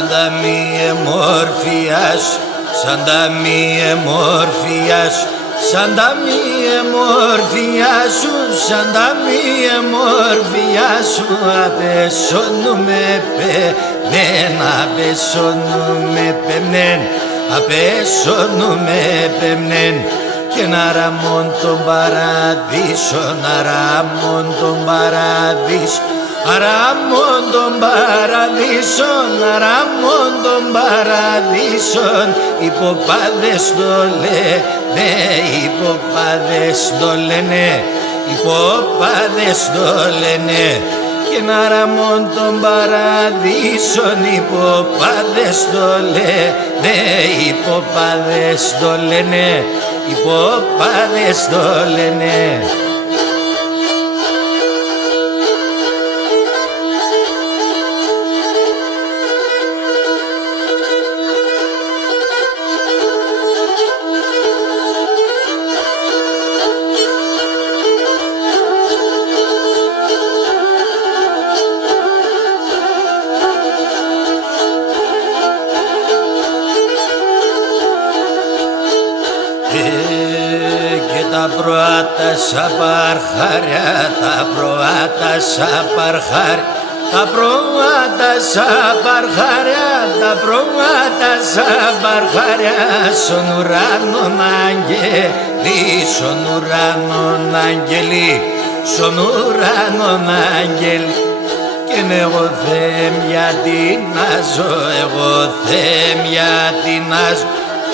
σαν τα μη εμόρφιας, σαν τα μη εμόρφιας, σαν τα μη εμόρφια σου, σαν τα μη εμόρφια σου, απεσώνουμε πεμνέν, απεσώνουμε πεμνέν, απεσώνουμε πεμνέν, και να ραμών τον παραδείσο, να ραμών τον παραδείσο, αραμών των παραδείσων, αραμών των παραδείσων, υποπάδες το λένε, υποπάδες το λένε, υποπάδες το λένε, και να αραμών των παραδείσων, υποπάδες το λένε, υποπάδες το λένε, υποπάδες το λένε. Τα προάτα σαν παρχάρια, τα προάτα σαν παρχάρια, τα προάτα σαν παρχάρια, τα προάτα σαν παρχάρια, στον ουρανόν αγγελί, στον ουρανόν αγγελί, στον ουρανόν αγγελί. Και εγώ Θεέ γιατί να ζω, εγώ Θεέ γιατί να ζω,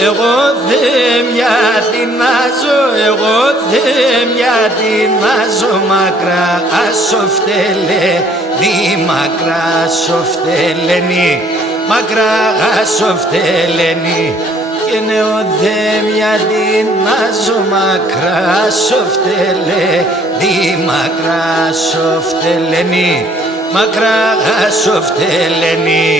εγώ Θεέ γιατί να ζω, εγώ Θεέ γιατί να ζω, μακρά σοφτελένη, μακρά σοφτελένη, μακρά σοφτελένη. Και ναι ο Θεέ γιατί να ζω, μακρά σοφτελένη, μακρά σοφτελένη, μακρά σοφτελένη.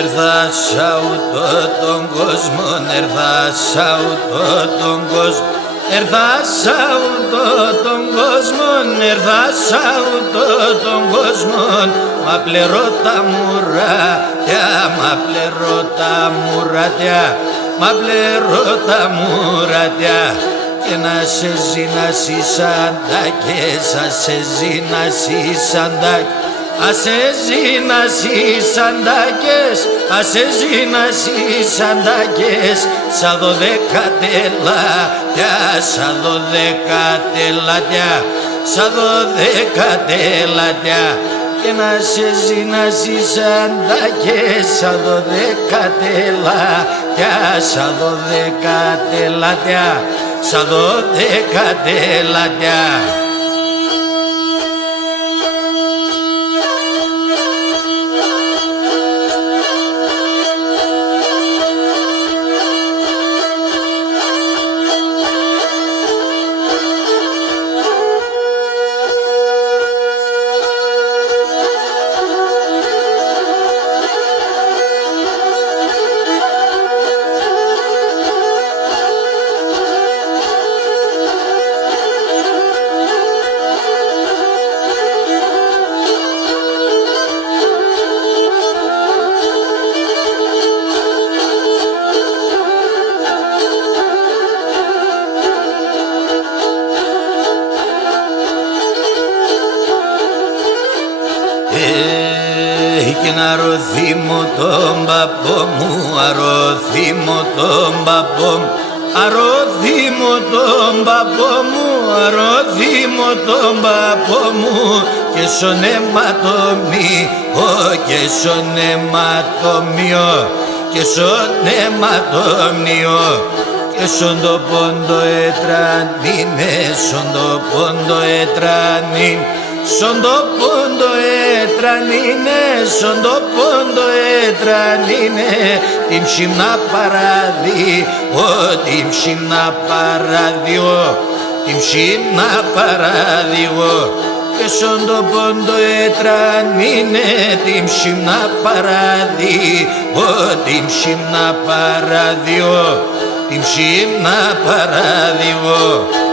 Έρθασα ούτω τον κόσμο, έρθασα ούτω τον κόσμο, έρθασα ούτω τον κόσμο, έρθασα ούτω τον κόσμο, μα πληρώ τα μουρατιά, μα πληρώ τα μουρατιά, μα πληρώ τα μουρατιά. Και να σε ζήνασει σαντάκες, ας σε ζήνασει σαντάκες, ας σε ζήνασει σαντάκες, ας σε ζήνασει σαντάκες, σαν 12 τελάτια, σαν 12 τελάτια, σαν 12 τελάτια. Και να σε ζήνασει σαντάκες, σαν 12 τελάτια, σαν 12 τελάτια, σαν 12 τελάτια. Και να ρωθήμω τον παππό μου, αρωθήμω τον παππό μου, αρωθήμω τον παππό μου, αρωθήμω τον παππό μου, και στον αιματομείο, και στον αιματομείο, και στον αιματομείο. Sondo pondo etranine, sondo pondo etranin, sondo pondo etranine, sondo pondo etranine, timshim na paradio, timshim na paradio, timshim na paradio. Sondo pondo etranine, timshim na paradio, timshim na paradio. Timshim na paradio.